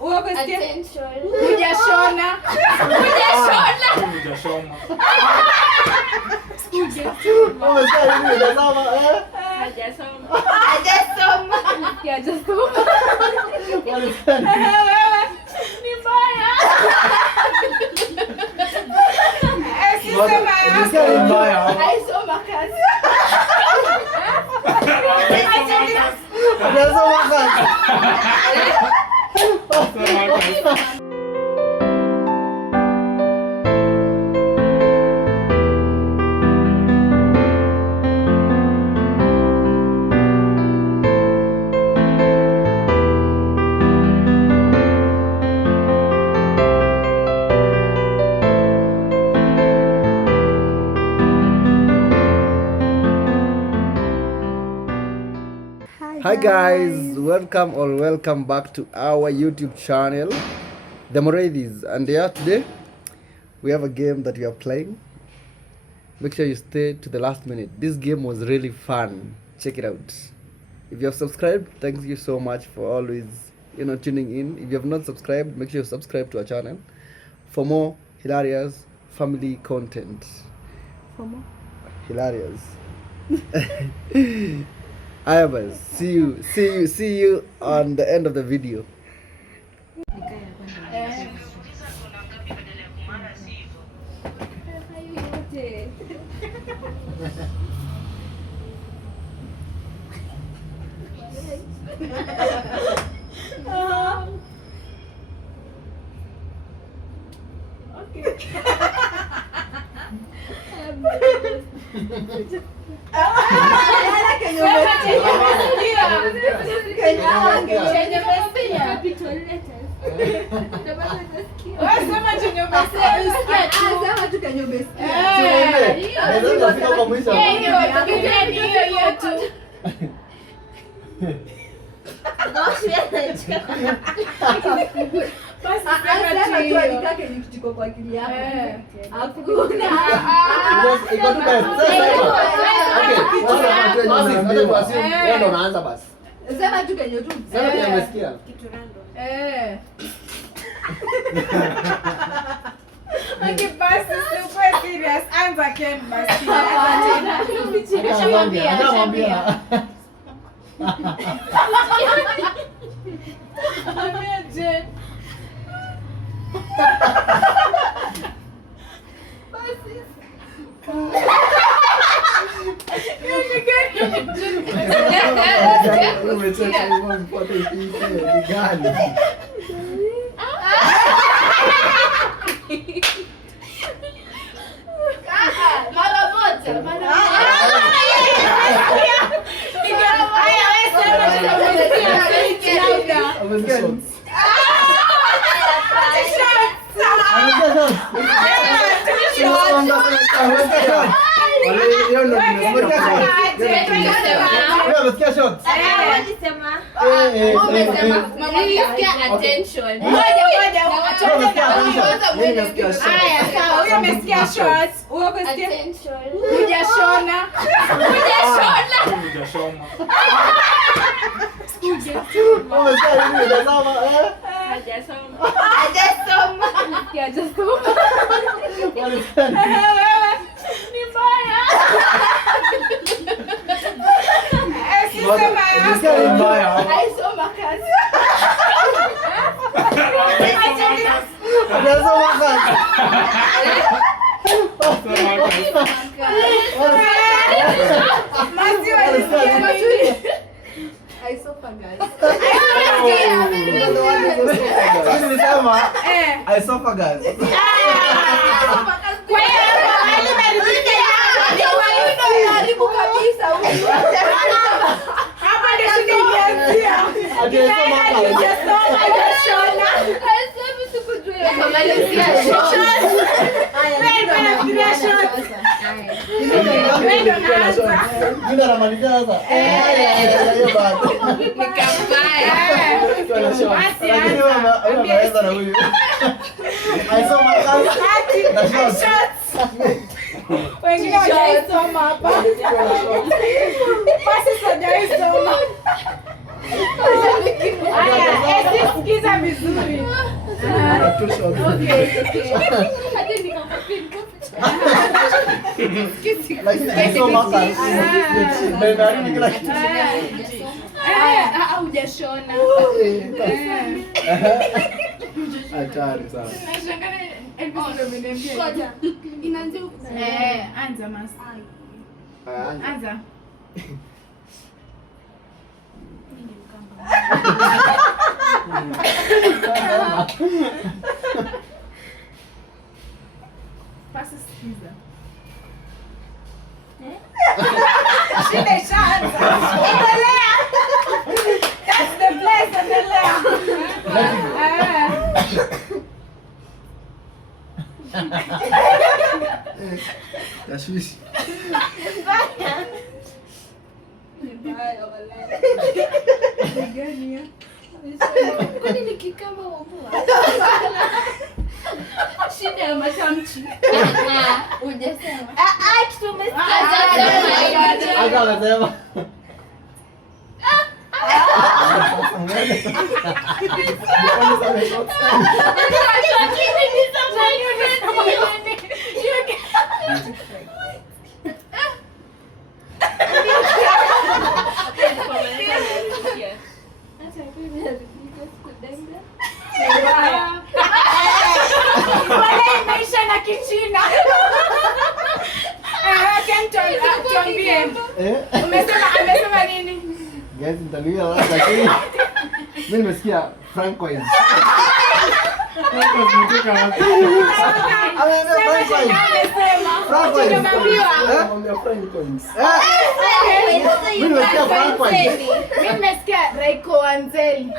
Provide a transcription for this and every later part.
Attention. Hujashona. Ni mbaya. Haisoma kazi. Hi guys, welcome back to our YouTube channel, The Moredis, and today we have a game that we are playing. Make sure you stay to the last minute. This game was really fun. Check it out. If you have subscribed, thank you so much for always tuning in. If you have not subscribed, make sure you subscribe to our channel for more hilarious family content. For more hilarious. Ayabas, see you on the end of the video. Wengine wajaisoma hapa. Basi sijaisoma. Haya, sikiza vizuri. Okay. Hadi nikamwambia hujashona. Hatari sana. Anza mas. Anza. Passa sikiza. Endelea. That's the place, endelea. Tashwishi. kwani nikikama wambua. Shida ya matamchi. Hujasema. Tumesikia. Acha anasema. Maisha na Kichina. Tuambie. Amesema nini? Guys, nitalia lakini mimi nimesikia Francois. Mimi nimesikia Raiko Wanzeli.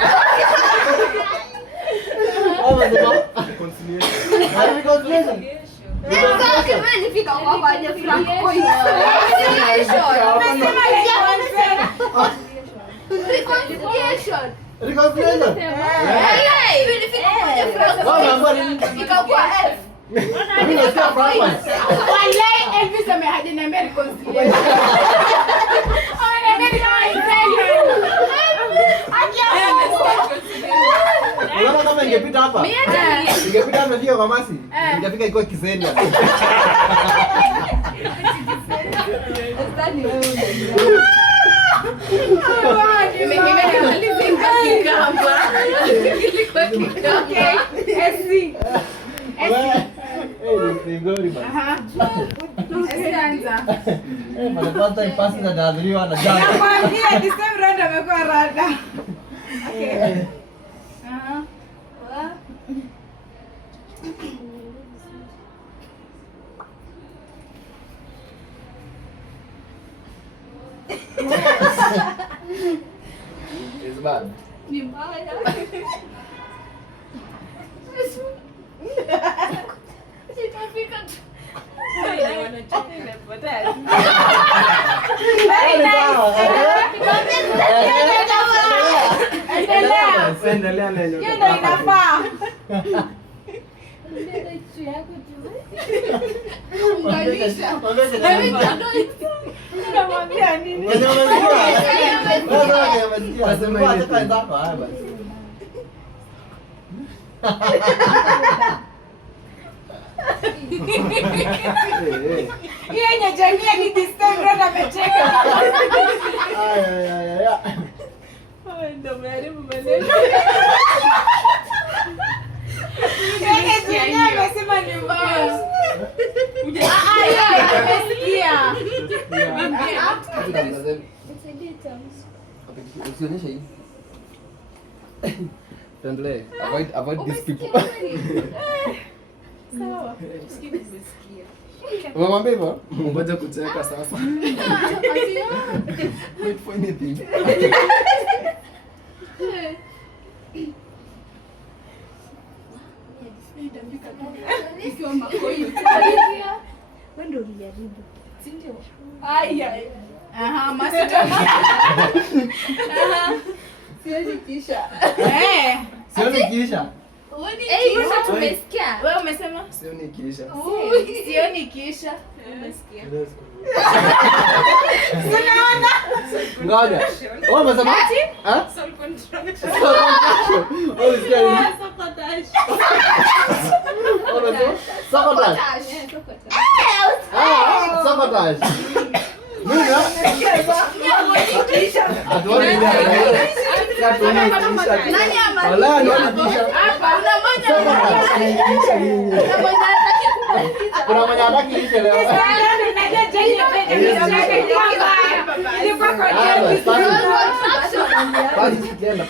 Nifika kwa baada ya Franco kwa hiyo. Reconciliation. Reconciliation. Hey, nifika kwa Franco. Ikakuwa F. Mimi nasikia Francois. Wallahi Elvis amehadiniambia reconciliation. Unaona kama ingepita hapa? Ingepita hapa ndio kwa Masi. Ingefika iko Kisenia. Asante wewe. Manapata ipasi na dadriwa na jana. Nakwambia December ndo amekuwa rada. Okay. It's bad. Ni mbaya. Sitafika tu. Endelea na hiyo. Hiyo ndio inafaa. Namwambia nini? Hiyo yenye jamii ni December ndo amecheka. Ndio umeharibu maneno. Yeye amesema ni mbaya. Amesikia. Usionyeshe hii. Tuendelee. Avoid these people. Sawa. Umemwambia hivyo? Ngoja kucheka sasa. Wait for anything. Sioni kisha. Kisha tumesikia. Wewe umesema? Sioni kisha. Sioni kisha. Umesikia? Unaona? Ngoja. Wewe umesema? Ah? Soul contraction. Wewe unasikia nini? Sabotage. Sabotage. Ah, sabotage. Mimi Nani ama? Wala naona kisha. Hapa una moja. Kuna mwenye hataki kisha leo. Pasi sikienda.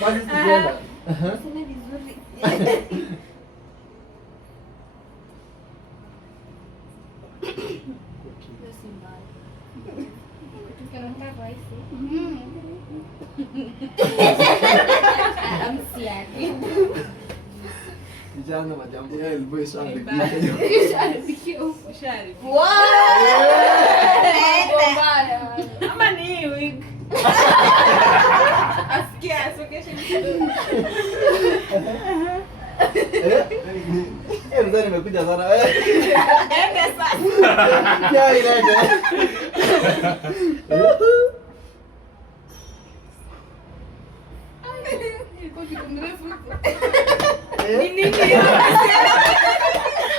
Vijana majambo ya elbow Ama ni hii wig. Asikia sokesha. mzee nimekuja sana. Ende sasa. Kia ilete. Nini?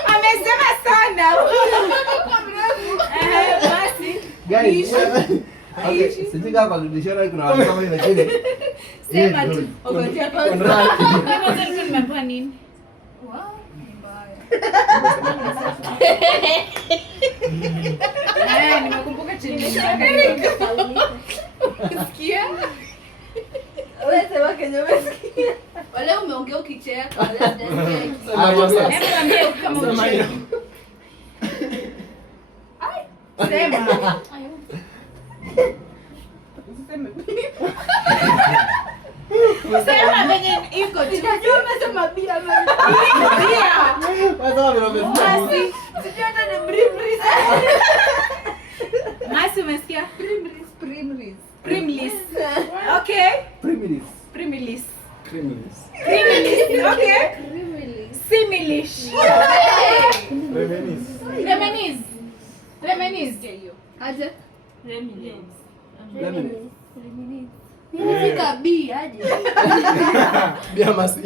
Amesema sana. Basi. Guys. Okay, sijika kwa dishara kuna watu kama hivi lakini. Sema tu. Ngoja kwanza. Mimi nimepewa nini? Nimekumbuka chini. Sikia? Wewe sema Kenya umesikia? Wale umeongea ukicheka, wale hajasikia. Hebu niambie kama unacheka. Sema. Sema venye iko. Sijajua umesema bia mimi. Bia. Sasa vile umesikia. Masi. Sijui hata ni brimris. Masi umesikia? Primris. Primlis. Okay. Primilis. Primilis. Primilis. Primilis. Okay. Primris. Similish. Reminis. Reminis. Reminis. Aje? Reminis. Nimefika B aje. Bia masi.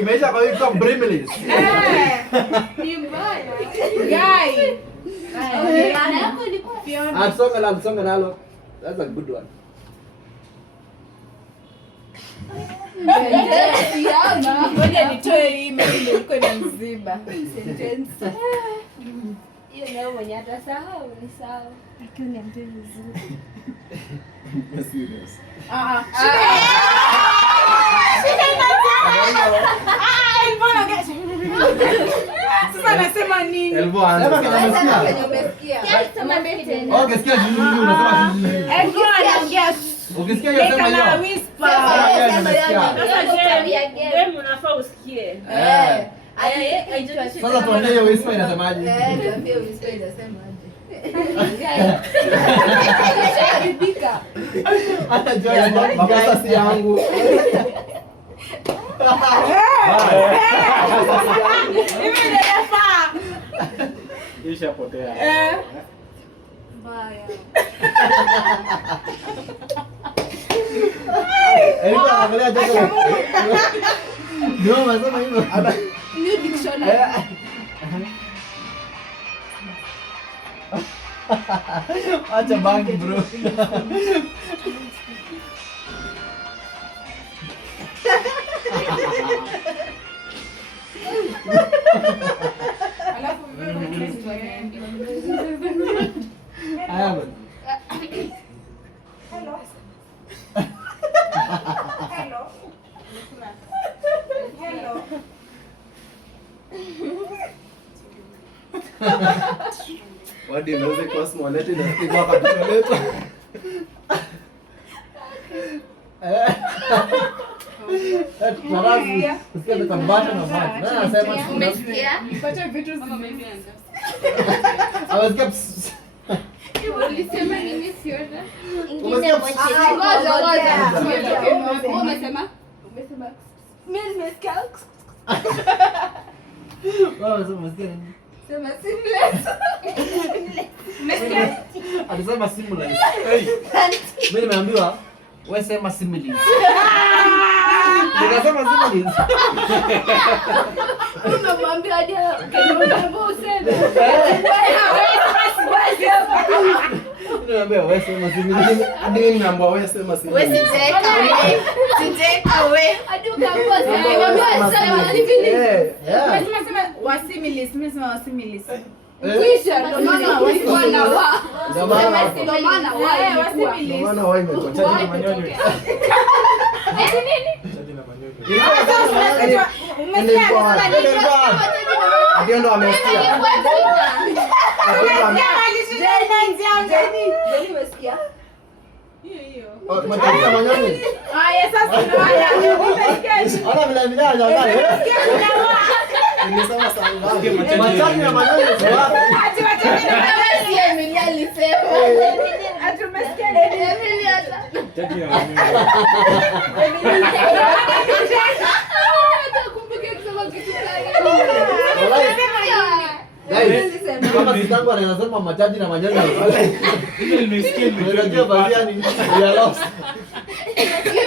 Imeisha kwa hiyo Primilis. Ni mbaya. Guy. Maana yako ilikuwa Songa nalo. That's a good one. Ngoja nitoe hii mail ilikuwa inaniziba. sentence. Hiyo nayo mwenye atasahau ni sawa. Lakini niambie vizuri. Serious. Sasa nasema nini? Elbow anza. Sema Kenya umesikia. Sema tena. Oh, ukisikia juju unasema juju. Elgo anaongea. Ukisikia hiyo sema Kama hiyo. whisper. Unafaa usikie. Eh. Sasa tuambie hiyo whisper inasemaje? Tuambie whisper inasemaje. Haribika. Hata Joy makosa si yangu. Ishapotea. Mbaya. Elikuwa anaangalia joto. Ndio masema hivyo. New dictionary. Acha bangi bro. Alafu wewe Haya bwana. Hello. Hello. Hello. Wadi unaweza kwa small letter na stika kwa toilet. Tarazi, usikia mtambata na maji. Na anasema Umesikia? Pata vitu awasikia Ulisema nini siona? Umesikia? Ngoja. Umesema? Umesema Mimi nimesikia. Wewe umesikia nini? Sema seamless. Umesikia? Alisema seamless. Mimi nimeambiwa wewe sema seamless. Nikasema seamless. Unamwambia hadi Kenya useme. Nimeambiwa wewe sema seamless. Hadi mimi nimeambiwa wewe sema seamless. Wewe siteka wewe. Hadi ukaambiwa sema seamless. Lazima sema wasimilis, mimi sema wasimilis. Kisha ndo maana wana wa. Ndo maana wasimilis. Ndio maana wewe umetoka na manyonyo. nini? Ndio ndo amesikia. Jeni umesikia? Hiyo. Mtakia manyonyo. Haya sasa tunaona. Ana vile vile anadai. Nimesema sana. Mataji na manyonyo sawa. Ati wacha Emilia alisema. ati umesikia Emilia hata. Tati ya manyonyo. Hata kumbuka kusema kitu gani. Guys, kama sitangu anasema mataji na manyonyo. Nimesikia Unajua baadhi ni ya lost.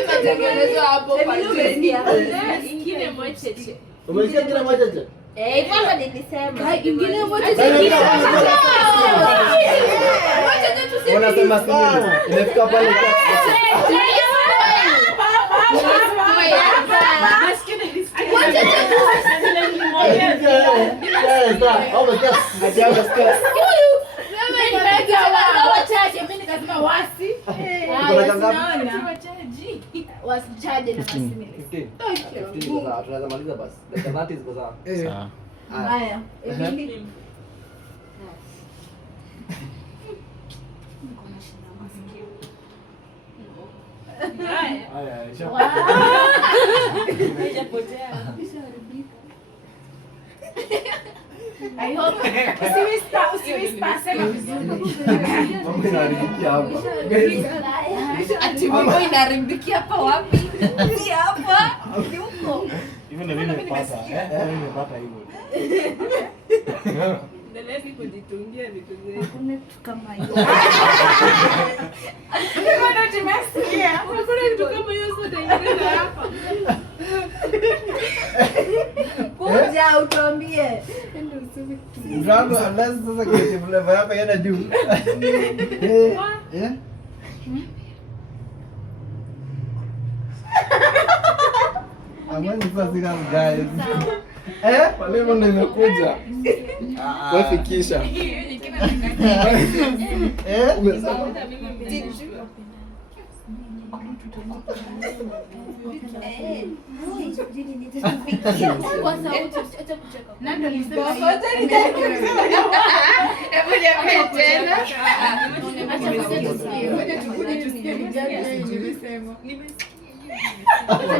Matengenezo hapo kwa Jeni. ingine mwecheche. Umesikia kile moja cha? Kwanza nilisema. Ingine moja Unasema simi. Imefika pale kwa. wasichaje na masimile. Tunaweza maliza basi. The debate is sawa. Haya, Emily. Haya, isha. I hope usiwispa sema vizuri. Mambo inaharibika hapa. Ati mambo inarimbikia hapa wapi? Si hapa. Ni huko. Hivyo ndio mimi nimepata. Mimi nimepata hivyo. Ndelezi kujitungia vitu zetu. Kuna kitu kama hiyo. Mbona tumesikia? Hakuna kitu kama hiyo sote ingine hapa. Kuja utuambie. Mzangu unless sasa creative level yako yana juu. Amani sasa sina guys. Leo ndo nimekuja. Wewe fikisha. Kwa sauti acha kucheka. Nani alisema? Hebu niambie tena.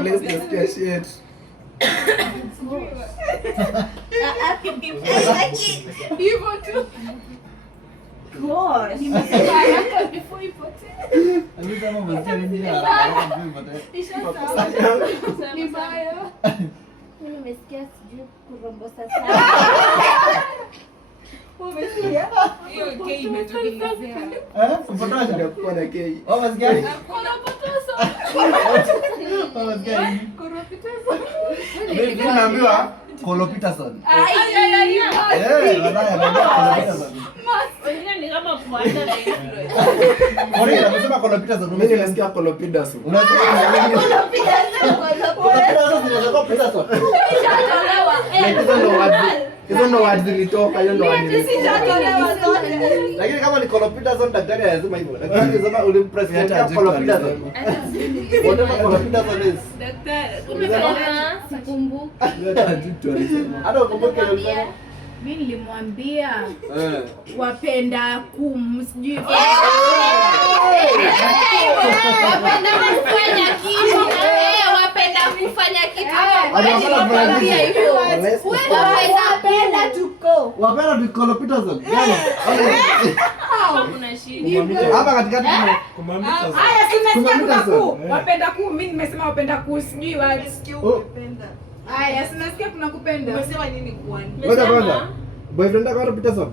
Let's discuss shit. Hivyo tu. Ni mbaya. Mimi nimesikia sijui kurombosa sana. Umesikia? Hiyo K imetokelezea. Kupotosha ndio kuwa na K. Umesikia? Mimi naambiwa Kolo Peterson. Wengine ni kama kuanza na influence. Mbona unasema Kolo Peterson? Mimi nasikia Kolo Peterson. Unasema Kolo Peterson. Hizo ndo words zilitoka, hiyo ndo words zilitoka. Lakini kama ni Kolo Peterson daktari anasema hivyo. Daktari anasema ulimpress Kolo Peterson. Whatever Kolo Peterson is. Daktari, Sikumbuki. Hata ukumbuke ndio ulisema. mimi nilimwambia wapenda sijui Wapenda kufanya kitu. Wapenda kufanya kitu. Wapenda hivyo. Wapenda tuko. Wapenda ni Kolo Peterson. kuna shida. Hapa katikati Kumwambia sasa. Haya, simesikia kuna Kumwambia ku. Wapenda ku, mimi nimesema wapenda ku, sijui wapi. Haya, simesikia kuna kupenda. Umesema nini kwani? Ngoja kwanza. Boyfriend wako anaitwa Peterson.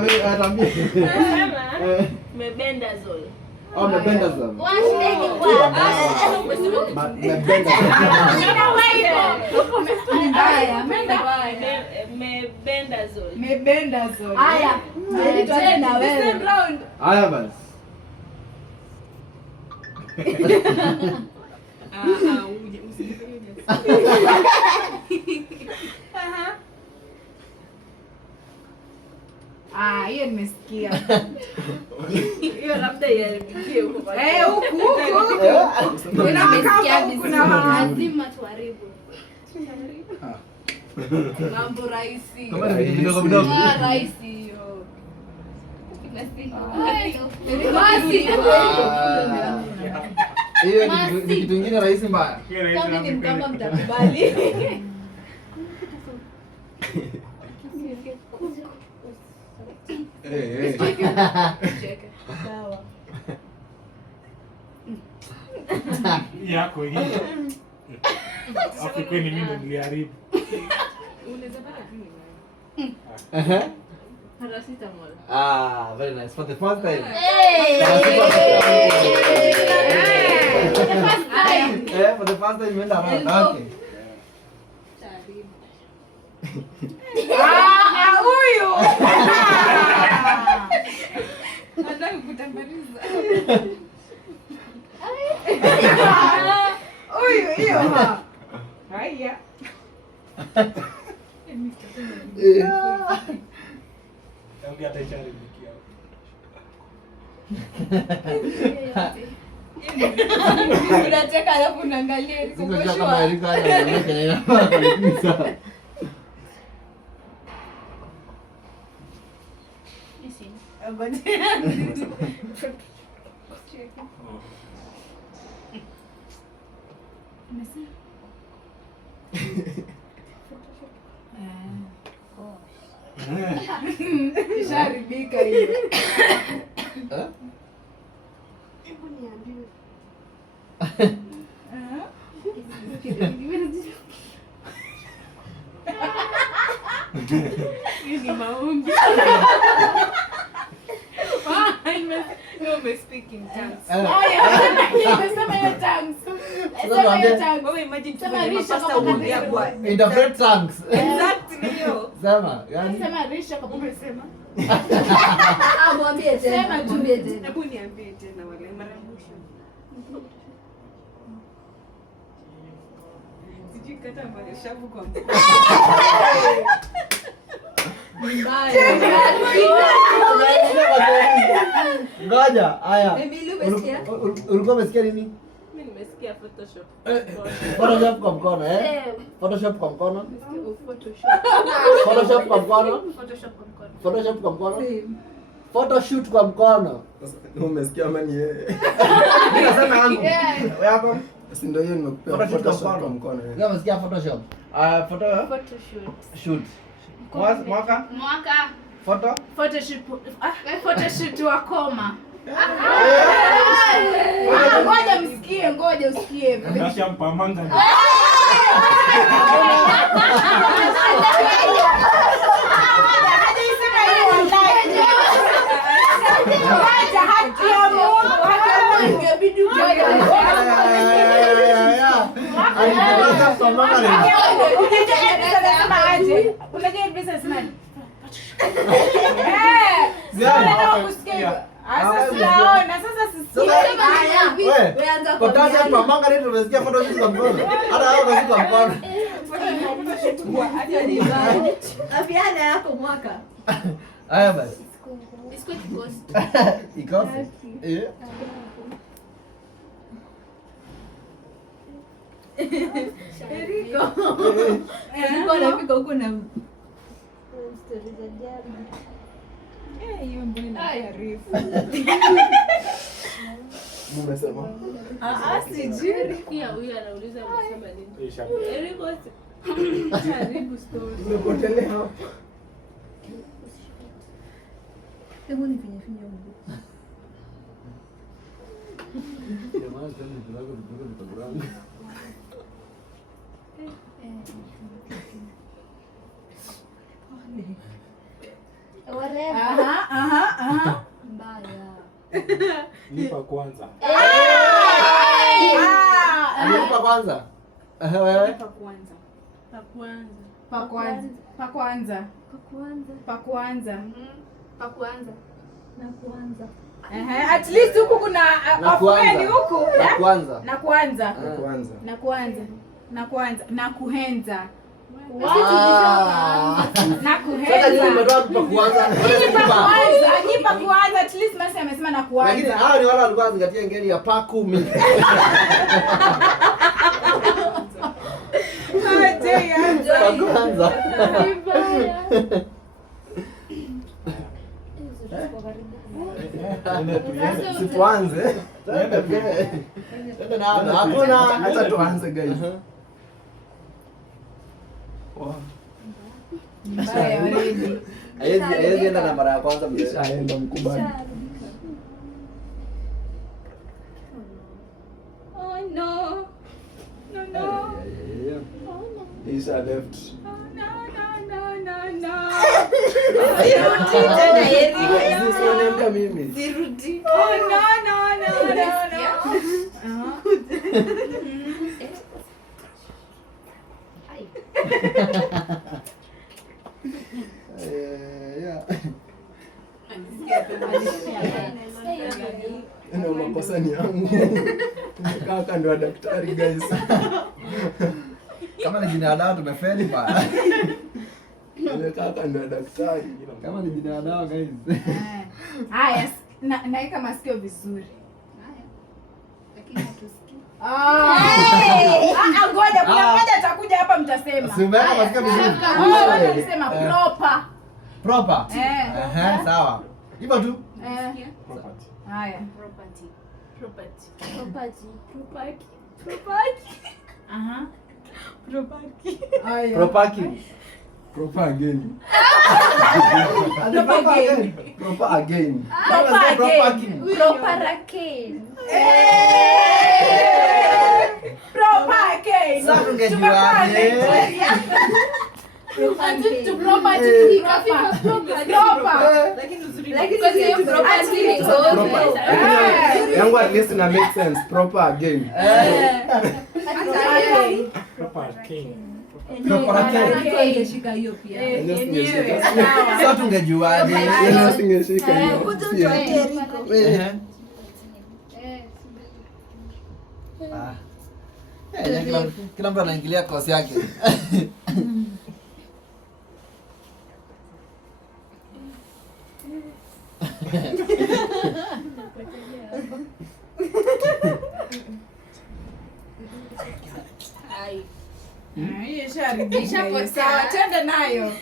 Mimi atambie. Mebenda zol. Mependa sana. Washideni kwa. Mependa sana. Haya, Mebenda zol. mebenda zoni. Haya. Hadi tuanze na Same wewe. round. Haya basi. Hiyo nimesikia. Hiyo labda iaribikie huko kwa. Huku. Kuna Nimesikia huku vizuri. na huku. Lazima tuharibu. Mambo rahisi. Kama ni vitu vidogo vidogo. Rahisi hiyo. Hiyo ni kitu kingine rahisi mbaya. Kama ni mkamba mtakubali. Cheke. Sawa. Yako hii. Hapo kwani mimi ndo niliharibu. Paracetamol. Very nice. For the first time. For the first time umeenda haraka. Okay. Huyu. Nataka kutambaliza. Huyu hiyo. Haya. Tangu hata isharibikia. Unacheka alafu unaangalia liko Sasa kwa kama shua. Erika anaweka na inafaa. Isharibika hiyo. Ni maombi. Speak in tongues. Nimesema hiyo tongues. Sema hiyo tongues. Wewe imagine Sema tumeni Risha mapasta kwa kuongea karibu. kwa. Interpret tongues. Exactly hiyo. Sema, yani Sema Risha kwa umesema. Mwambie Sema tena. tu. Mwambie tena. Hebu niambie tena wale mara mwisho. Sijui kata mbali shavu kwa mkono. ngoja, haya. Emily umesikia? Ulikuwa umesikia nini? Mimi nimesikia Photoshop. Photoshop kwa mkono, eh? Photoshop kwa mkono. Photoshop. Photoshop kwa mkono. Photoshop kwa mkono. Photoshop kwa mkono. Photoshoot kwa mkono. Umesikia ama ni yeye? Ninasema yangu. Yako. Si ndio hiyo nimekupea Photoshoot kwa Photoshop kwa mkono. mkono. Ndio umesikia Photoshop. Shoot. Mwaka? Photo? Photoshoot wa koma. Ngoja msikie, ngoja usikie. Nasha mpamanga. Ngoja haki ya Mungu, haki ya Mungu ingebidi ngoja. Unajua business man. Afiana yako mwaka. Haya basi. Isikuwe kikosi. Ikosi. Eh. Eriko. Eriko anafika huko na Umesema. Pia huyu anauliza umesema nini? Isha. Eriko Umepotelea hapo. Hebu ni finye mguu. Jamaa sasa ni tunako vidogo. Whatever. Mbaya. Lipa kwanza. Alipa kwanza. Wewe? Pa kwanza. Na kuanza. At least huku kuna afueni huku. Na kuanza. Na kuanza. Kwanza. Na kuhenza. Ah. Na Sasa kuhenza. nini umetoa pa kuanza? Nipa kuanza. At least Masi amesema na Lakini kuanza. hao ni wale walikuwa wanazingatia ngeli ya pa 10. Pa kuanza. Tuanze. Ndio na hakuna Acha tuanze guys. Mbaya already. Haiwezi enda na mara ya kwanza mzee. Shaenda mkubali. Oh no. No. Isha left. No. Sisi wanaenda mimi. Sirudi. Oh no. Yeah. Ndio makosa ni yangu. Tumekaa kando ya daktari guys. Kama ni binadamu tumefeli bana. Tumekaa kando ya daktari. Kama ni binadamu guys. Haya, naika masikio vizuri. Lakini hatusikii. Ngoja kuna mmoja atakuja hapa mtasema. Simama masikio vizuri. Wewe unasema proper. Proper. Eh. Sawa. Hivyo tu. Property. Haya. Aha. Haya. Property. Proper again. Proper again. Proper again. Proper again. Sasa tungejuaje? Yangu at least na make sense. Proper again. Proper king. Ingeshika hiyo pia. Sasa tungejuaje? Yeye singeshika hiyo. Kila mtu anaingilia kosi yake. Sawa, twende nayo.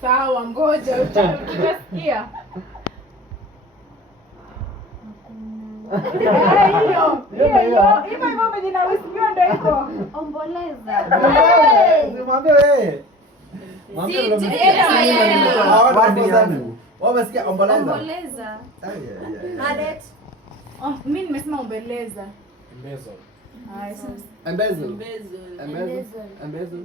Sawa, ngoja utasikia. Hivyo umejina usikio ndio hivyo. Omboleza. Mwambie wewe. Wamesikia omboleza. Mimi nimesema ombeleza. Embezzle. Haya sasa. Embezzle. Embezzle.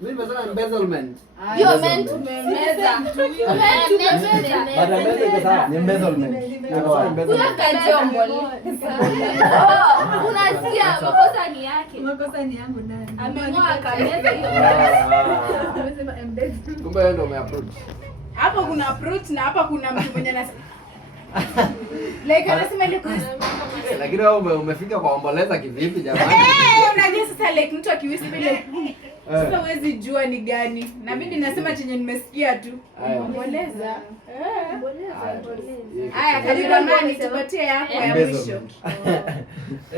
Mimi nimesema embezzlement. You're meant to meza. But embezzle iko sawa. Ni embezzlement. Nimesema embezzlement. Unasikia makosa ni yake. Makosa ni yangu nani? Ameng'oa akameza hiyo. Amesema embezzle. Kumbe wewe ndio umeapproach. Hapo kuna approach na hapa kuna mtu mwenye anasema like anasema ile kwa Lakini wewe umefika kwa omboleza kivipi jamani? unajua sasa like mtu akiwisi vile Sasa huwezi jua ni gani. Na mimi nasema chenye nimesikia tu. Omboleza. Haya, cameraman tupatie yako ya mwisho.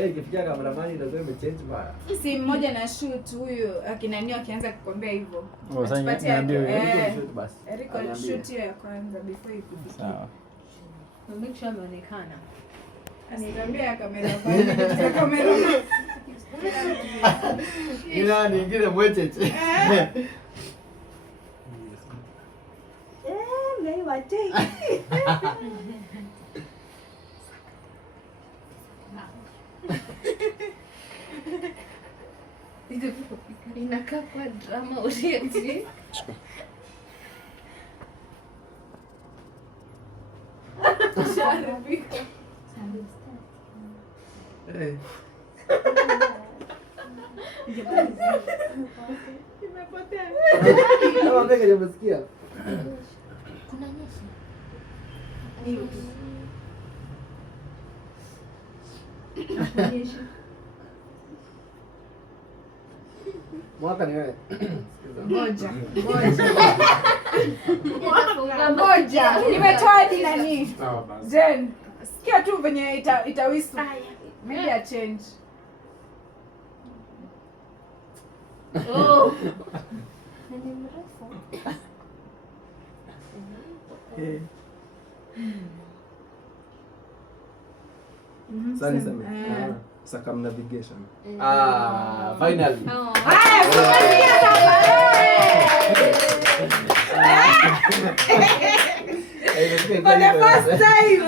Ikifikia cameraman ndio imechange baya. Si mmoja na shoot huyu akinani akianza kukwambia hivyo. Tupatie shoot basi. Record shoot hiyo ya kwanza before ipige. Sawa. Make sure ameonekana. Ananiambia cameraman. Ina nyingine mwecheche. Mimi watei. Inakaa kwa drama oriented. Sharibika. Imepotea. Kama mbega nimesikia. Kuna nyesha. Mwaka ni wewe. Ngoja. Ngoja. Nimetoa hadi nani? Sawa basi. Jen, sikia tu venye itawisu. Maybe a change. Oh. Nani mrefu? Sasa niseme. Circumnavigation. Finally. Haya, tumefikia sasa. For the first time.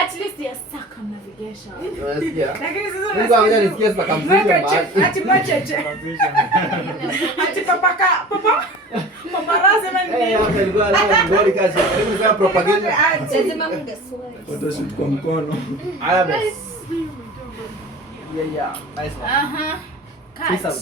At least ya circumnavigation. Lakini sasa Mungu anakuja nisikie sasa kamzuri mahali. ati macheche. Ati papa paparazzi mani. Hapa ilikuwa ngori kazi. Hebu sema propaganda. Lazima mngeswali. Photoshoot kwa mkono. Haya basi. Yeah. Nice one. Aha. Peace out.